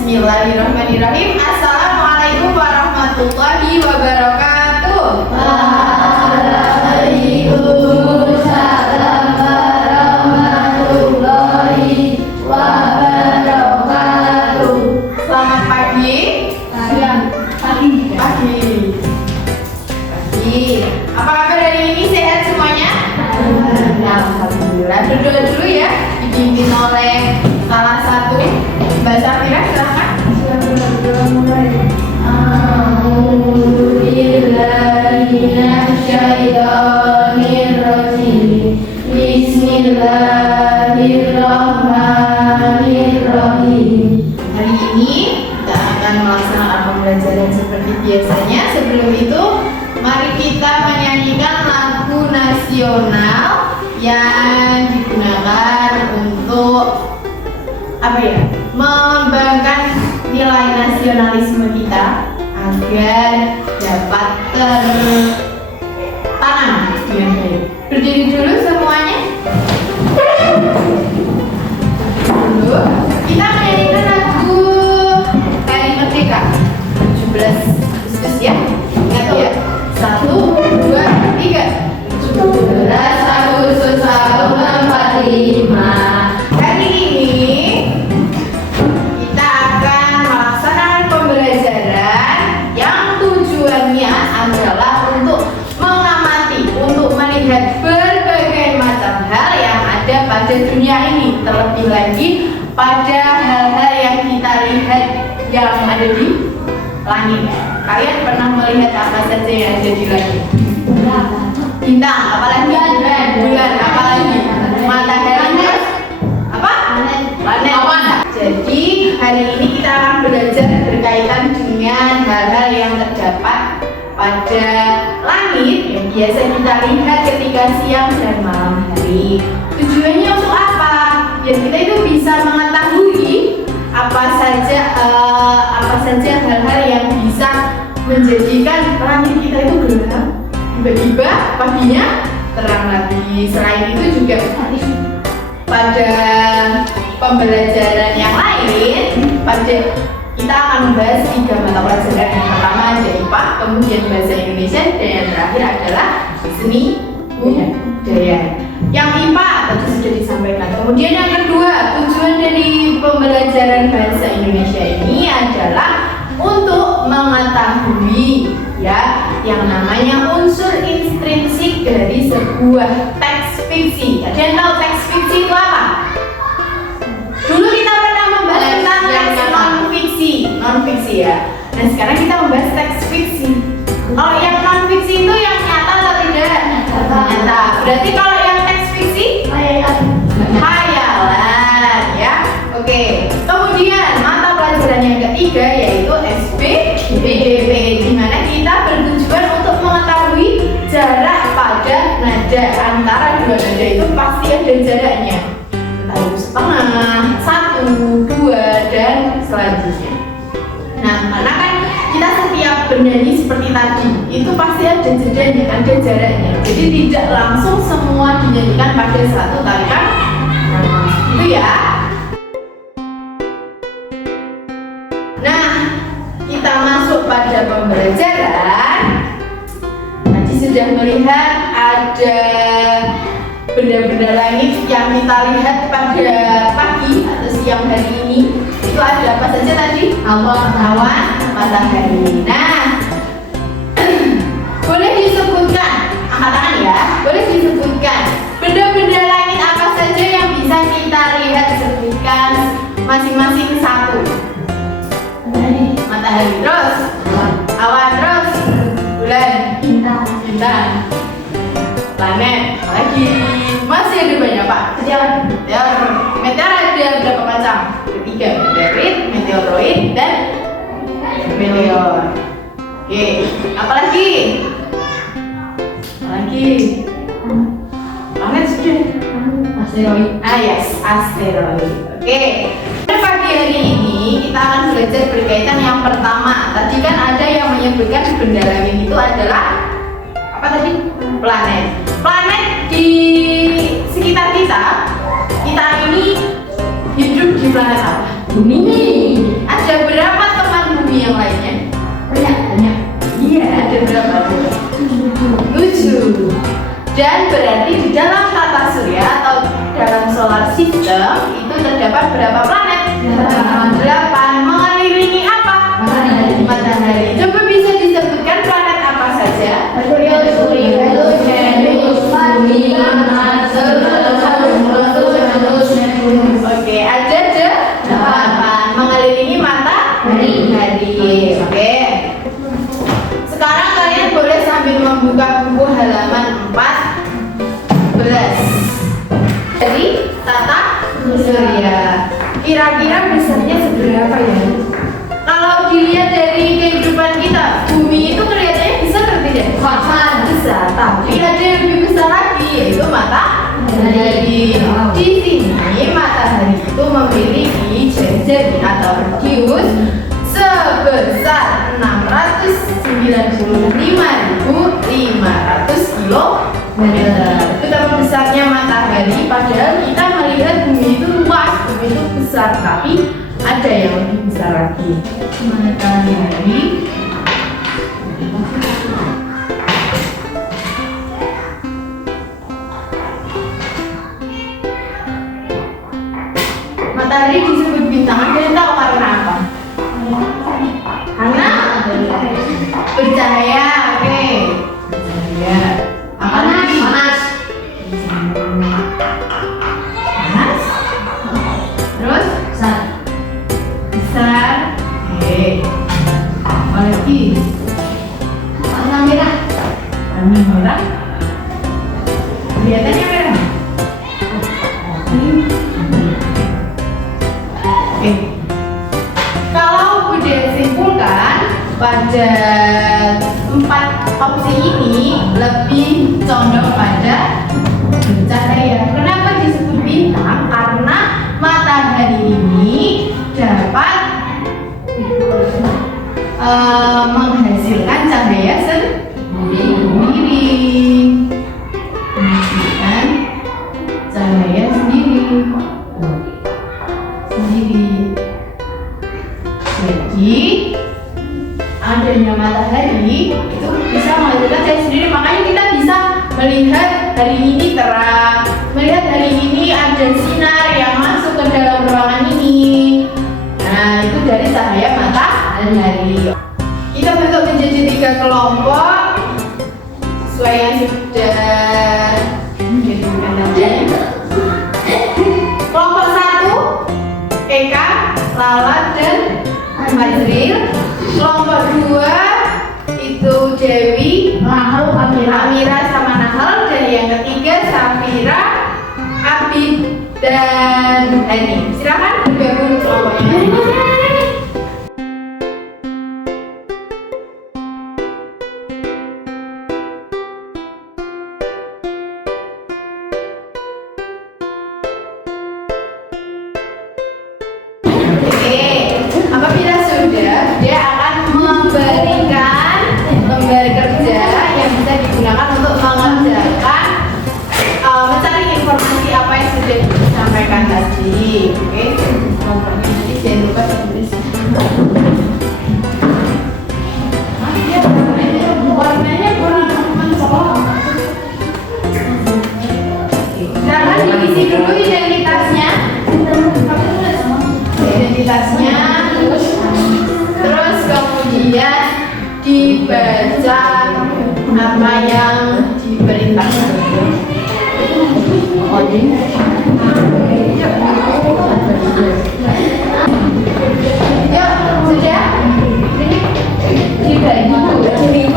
Bismillahirrahmanirrahim. Assalamualaikum warahmatullahi wabarakatuh. Waalaikumsalam warahmatullahi wabarakatuh. Selamat pagi. Pagi. Apa kabar hari ini? Sehat semuanya? Alhamdulillah. Berdoa dulu ya, dipimpin oleh salah satu Mbak Safira, silahkan. Bismillahirrahmanirrahim. Hari ini kita akan melaksanakan pembelajaran seperti biasanya. Sebelum itu, mari kita menyanyikan lagu nasional yang digunakan untuk mengembangkan nilai nasionalisme kita agar dapat tertanam dengan baik. Berdiri dulu semuanya. Dulu kita menyanyikan lagu Hari Merdeka 17 Agustus ya. Ingat ya. 1, 2, 3. 17 Agustus tahun 45. Hari ini kita akan melaksanakan pembelajaran yang tujuannya adalah untuk mengamati, untuk melihat berbagai macam hal yang ada pada dunia ini. Terlebih lagi pada hal-hal yang kita lihat yang ada di langit. Kalian pernah melihat apa saja yang ada di langit? Bintang, apalagi? Bulan, apalagi? Matahari, terus apa? Planet. Jadi hari ini kita akan belajar berkaitan dengan hal-hal yang terdapat pada langit yang biasa kita lihat ketika siang dan malam hari. Tujuannya untuk apa? Biar kita itu bisa mengetahui apa saja hal-hal yang bisa menjadikan langit kita itu gelap, tiba-tiba paginya terang lagi. Selain itu juga pada pembelajaran yang lain, kita akan membahas 3 mata pelajaran. Yang pertama ada IPA, kemudian bahasa Indonesia, dan yang terakhir adalah seni budaya. Yang IPA tadi sudah disampaikan. Kemudian yang kedua, tujuan dari pembelajaran bahasa Indonesia ini adalah untuk mengetahui yang namanya unsur intrinsik dari sebuah teks fiksi. Ada yang tahu teks fiksi itu apa? Dulu kita pernah membahas tentang teks non fiksi ya. Nah sekarang kita membahas teks fiksi. Kalau yang non fiksi itu yang nyata atau tidak? Nyata. Berarti kalau yang teks fiksi hayalan ya. Oke. Kemudian mata pelajaran yang ketiga yaitu SPDP, di mana kita bertujuan untuk mengetahui jarak pada nada. Antara dua nada itu pasti ada jaraknya. Entah itu setengah, 1, 2, dan selanjutnya. Nah, karena kan kita setiap bernyanyi seperti tadi itu pasti ada jedanya, ada jaraknya. Jadi tidak langsung semua dinyanyikan pada satu tarikan. Itu ya. Nah, kita masuk pada pembelajaran. Tadi sudah melihat ada benda-benda langit yang kita lihat pada pagi atau siang hari ini. Itu ada apa saja tadi? Awan, matahari. Nah, boleh disebutkan, angkat tangan ya. Boleh disebutkan benda-benda langit apa saja yang bisa kita lihat. Sebutkan masing-masing satu. Matahari, terus awan, terus bulan, bintang, planet, lagi masih ada banyak Pak. Meteor ada berapa macam? 3, meteoroid, dan meteor. Oke, apalagi? Planet sudah. Asteroid. Yes, asteroid. Oke. Pada pagi hari ini kita akan belajar berkaitan yang pertama. Tadi kan ada yang menyebutkan benda langit itu adalah apa tadi? Planet. Planet di sekitar kita ini hidup di planet apa? Bumi. Ada Ada berapa teman bumi yang lainnya? Banyak. Iya, ada berapa? 7. Dan berarti di dalam tata surya atau dalam solar system itu terdapat berapa planet? 8. Mengelilingi apa? Matahari. Coba bisa disebutkan planet apa saja? Merkurius, Venus, bumi, Mars, Oke, ada 8 mengelilingi matahari. Oke. Sekarang kalian boleh sambil membuka buku halaman 14. Jadi tata surya. Kira-kira besarnya seberapa ya? Kalau dilihat dari kehidupan kita, bumi itu kelihatannya besar atau tidak? Besar. Tapi ada yang lebih besar lagi, yaitu matahari. Di sini matahari itu memiliki jari-jari atau radius sebesar 695.500 kilometer. Itu nama besarnya matahari. Padahal kita melihat bumi itu luas, bumi itu besar, tapi ada yang lebih besar lagi. Matahari matahari disebut bintang. Kalian tahu karena apa? Karena bercahaya. Oke. Bercahaya. Apa lagi? Panas. Terus besar. Oke. Apa lagi? Warna merah. Kelihatannya merah. Oke. Kalau udah simpulkan pada 4 opsi ini lebih condong pada bercahaya. Kenapa disebut bintang? Karena matahari ini dapat menghasilkan cahaya sendiri. Menghasilkan cahaya sendiri. Jadi adanya matahari itu bisa menghasilkan cahaya sendiri. Makanya kita bisa melihat hari ini terang, melihat hari ini ada sinar yang masuk ke dalam ruangan ini. Nah, itu dari cahaya matahari. Kita bentuk menjadi 3 kelompok sesuai yang sudah ditentukan tadi. Kelompok 1 Eka, Lala, dan Majril. Kelompok 2 itu Dewi, Amira sama Nahal, dan yang ketiga Safira, Abid, dan Hani. Silakan bergabung kelompoknya. Apabila sudah, dia akan memberikan lembar kerja yang bisa digunakan untuk mengerjakan mencari informasi apa yang sudah disampaikan tadi. Oke, nomornya nanti jangan lupa ditulis. Warnanya kurang mencolok. Jangan diisi dulu identitasnya. Terus kemudian dibaca apa yang diperintahkan. Ya, sudah. Dibagi apa ini?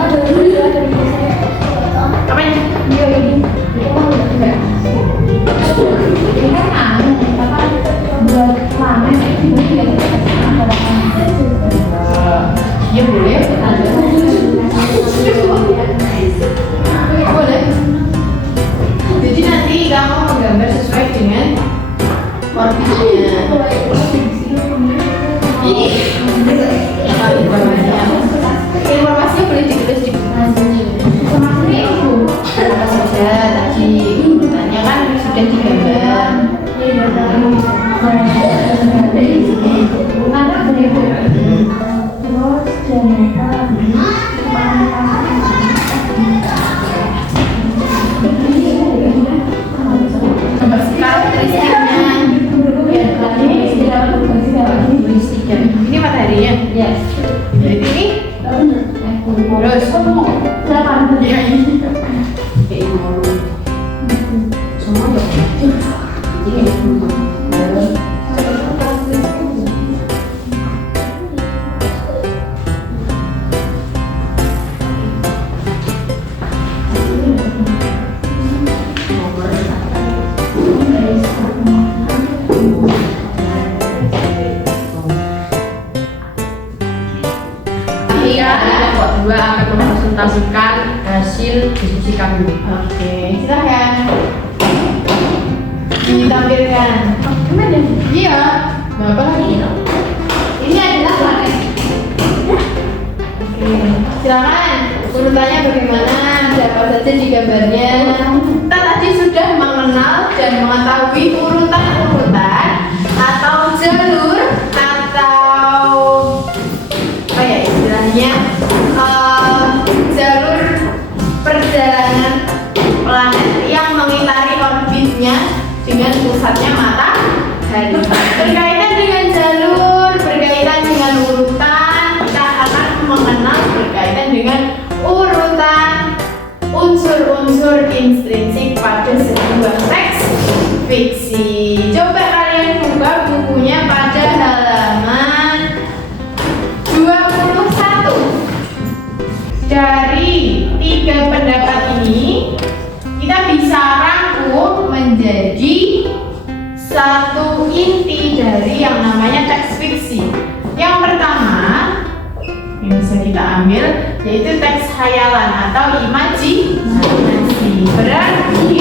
Ya boleh. Boleh. Jadi nanti kamu menggambar sesuai dengan orbitnya. Informasinya boleh ditulis di apa saja tadi urutannya kan sudah digambar. dibisnikan dulu. Oke, silakan ditampilkan. Gimana? Iya, nggak apa lagi. Ini adalah planet. Oke, silakan urutannya bagaimana? Siapa saja di gambarnya? Kita tadi sudah mengenal dan mengetahui urutan-urutan atau jalur atau apa ya istilahnya jalur perjalanan planet yang mengitari orbitnya dengan pusatnya matahari. Berkaitan dengan jalur, berkaitan dengan urutan, kita akan mengenal berkaitan dengan urutan unsur-unsur intrinsik pada sebuah teks fiksi. Coba kalian buka bukunya pada halaman 21. Dari 3 pendapat ini kita bisa rangkum menjadi satu inti dari yang namanya teks fiksi. Yang pertama yang bisa kita ambil yaitu teks khayalan atau imajinasi. Berarti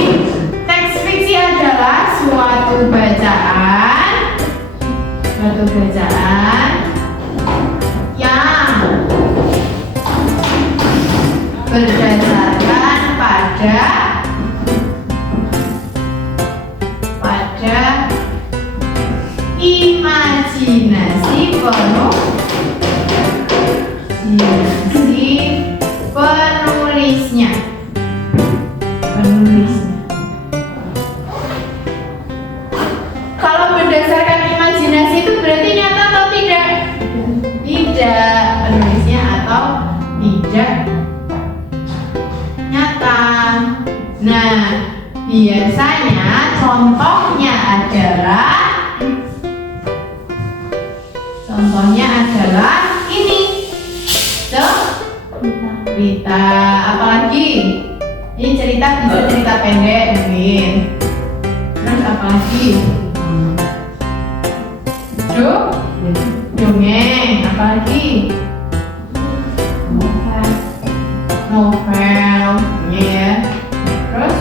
teks fiksi adalah suatu bacaan yang berdasarkan pada imajinasi penulisnya. Kalau berdasarkan imajinasi itu berarti nyata atau tidak? Tidak, penulisnya atau tidak nyata. Nah, biasanya contohnya adalah ini. Cerita, apalagi? Ini cerita bisa cerita pendek mungkin. Terus apalagi? Dongeng, apalagi? Novel, ya. Terus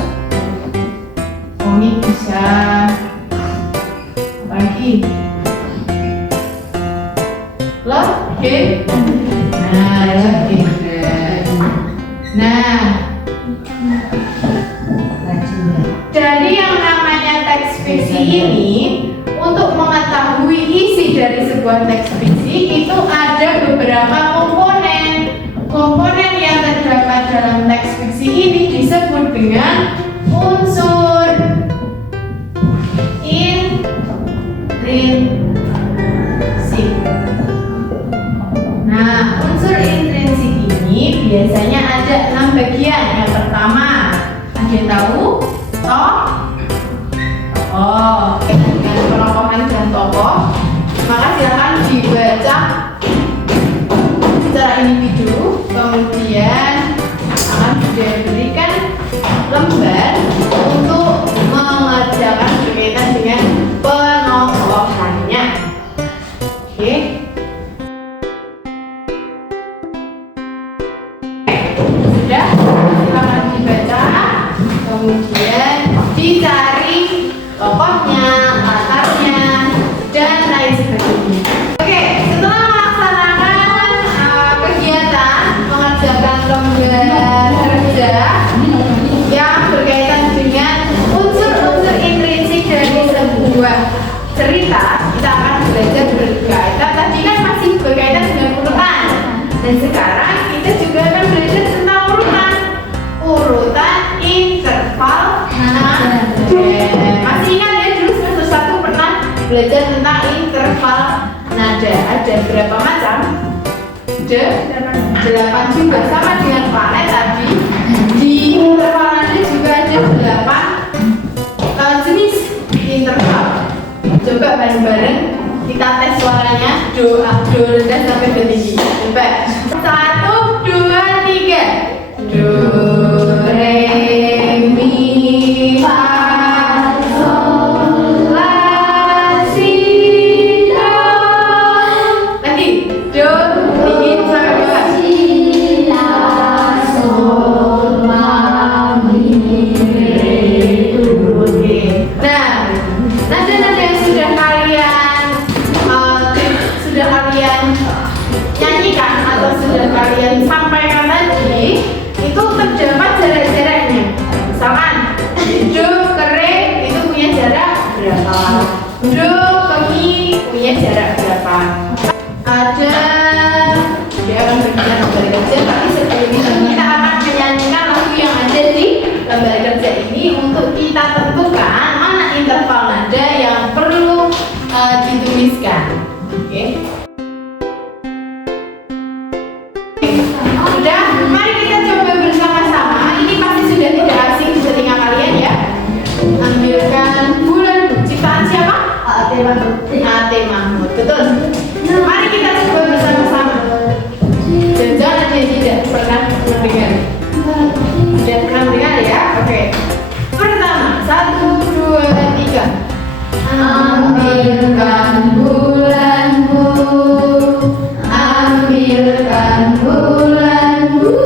komik bisa. Apalagi? Game. Nah, dari yang namanya teks fiksi ini, untuk mengetahui isi dari sebuah teks fiksi itu ada beberapa komponen. Komponen yang terdapat dalam teks fiksi ini disebut dengan unsur intrinsik. Nah, unsur intrinsik ini biasanya ada 6 bagian. Yang pertama, ada yang tahu? Dengan pentokohan dan tokoh. Maka silakan dibaca secara individu. Kemudian akan diberikan lembar untuk mengerjakan berkaitan dengan penokohannya. Oke. Sudah, silakan dibaca, kemudian dicari tokohnya, latarnya, dan lain sebagainya. Oke, setelah melaksanakan kegiatan mengerjakan lembar kerja yang berkaitan dengan unsur-unsur intrinsik dari sebuah cerita, kita akan belajar berkaitan. Tadi kan masih berkaitan dengan urutan, dan sekarang kita juga akan belajar tentang urutan interval nada. Masih ingat ya dulu semester 1 pernah belajar tentang interval nada. Ada berapa macam? 8 juga, sama dengan planet tadi. Di interval nada juga ada 8 jenis interval. Coba bareng-bareng kita tes suaranya do rendah sampai do tinggi. Coba 1, 2, 3. Do, re, mi, fa, sol, la, si, do. Lagi do tinggi sampai bawah. Si, la, sol, la, Oke. Pertama, 1, 2, 3. Ambilkan bulanmu, ambilkan bulanmu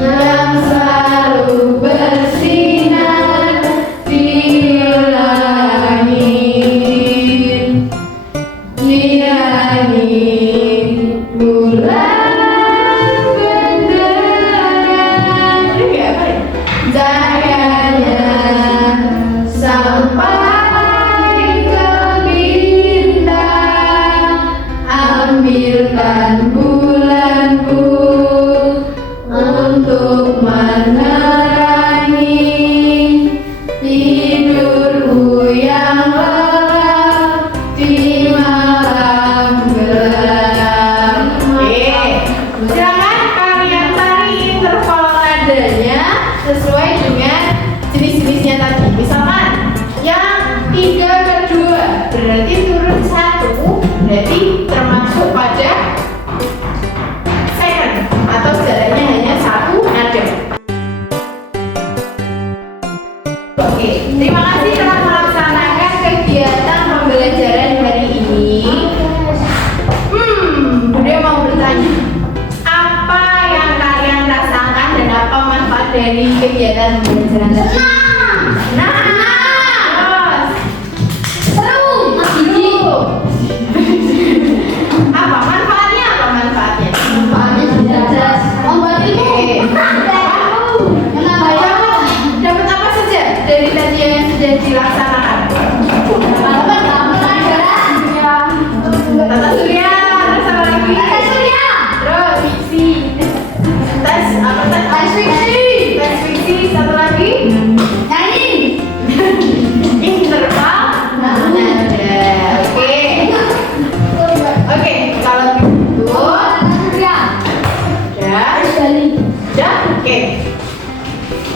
yang selalu bersinar di langit, bulan benderang. Ini kayak apa ya? Cahayanya sampai ke bintang, ambilkan bulanmu untuk menerangi tidurku yang lelap di malam gelap. Silakan kalian cari interval nadanya sesuai dengan jenis-jenisnya tadi. Misalkan yang 3 ke 2 berarti turun 1, berarti termasuk pada second atau jalannya hanya 1 nada. Oke, terima kasih telah melaksanakan kegiatan pembelajaran hari ini. Bunda mau bertanya, apa yang kalian rasakan dan apa manfaat dari kegiatan pembelajaran tadi? Apa manfaatnya? Dapat apa saja dari tadi yang sudah dilaksanakan? Tata surya, terus apa lagi? Terus fiksi. Tes apa tes? Tes fiksi, satu lagi? Interval. Oke, kalau gitu udah. Oke.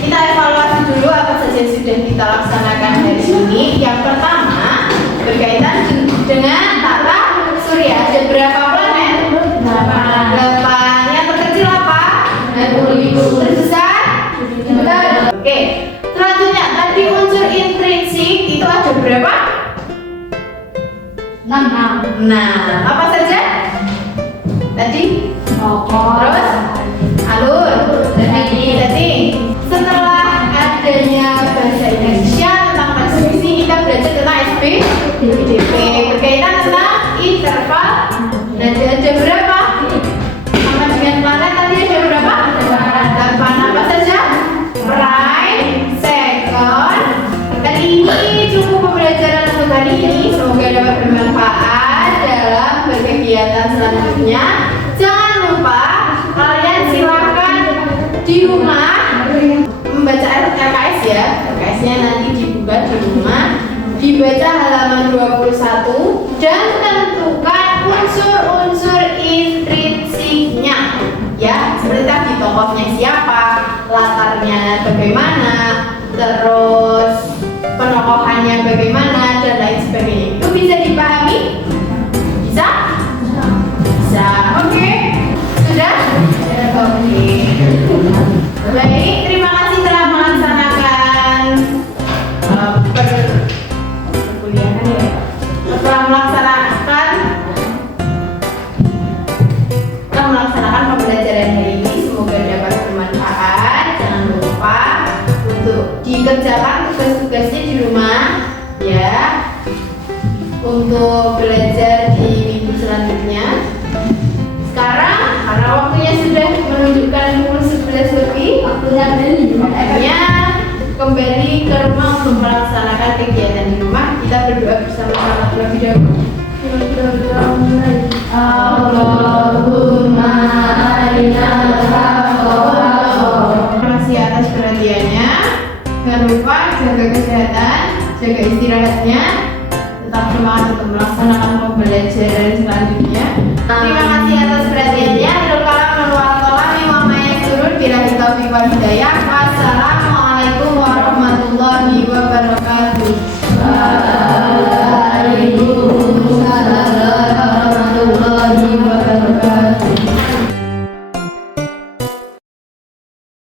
Kita evaluasi dulu apa saja yang sudah kita laksanakan hari ini. Yang pertama berkaitan dengan tata surya. Ada berapa planet? 8. Yang terkecil apa? Terbesar? Oke. Selanjutnya tadi unsur intrinsik itu ada berapa? 6. Apa saja? Tadi? Terus? Alur. Tadi. Setelah adanya bahasa Indonesia tentang transmisi, kita belajar tentang SPDP berkaitan tentang interval. Nada ada berapa? Sama dengan planet tadi ada berapa? 8. Apa saja? Prime, second. Kali ini cukup pembelajaran untuk hari ini. Semoga dapat bermanfaat dalam berkegiatan selanjutnya. Jangan lupa kalian silakan di rumah membaca RKS ya. RKS-nya nanti dibuka di rumah, dibaca halaman 21 dan tentukan unsur-unsur intrinsiknya ya, seperti tadi tokohnya siapa, latarnya bagaimana, terus penokohannya bagaimana dan lain sebagainya. Itu bisa dipahami? Bisa? Bisa. Oke. Sudah? Oke. Baik, terima kasih telah melaksanakan perkuliahan ya. Telah melaksanakan pembelajaran hari ini. Semoga dapat bermanfaat. Jangan lupa untuk dikerjakan tugas-tugasnya di rumah ya, untuk belajar di minggu selanjutnya. Sekarang karena waktunya sudah menunjukkan pukul 11 lebih, akhirnya kembali ke rumah untuk melaksanakan kegiatan di rumah. Kita berdoa bersama-sama terlebih dahulu. Allahumma arinal haqqa. Terima kasih atas perhatiannya. Jangan lupa jaga kesehatan, jaga istirahatnya, tetap semangat untuk melaksanakan pembelajaran selanjutnya. Terima kasih atas perhatiannya. Wassalamualaikum warahmatullahi wabarakatuh.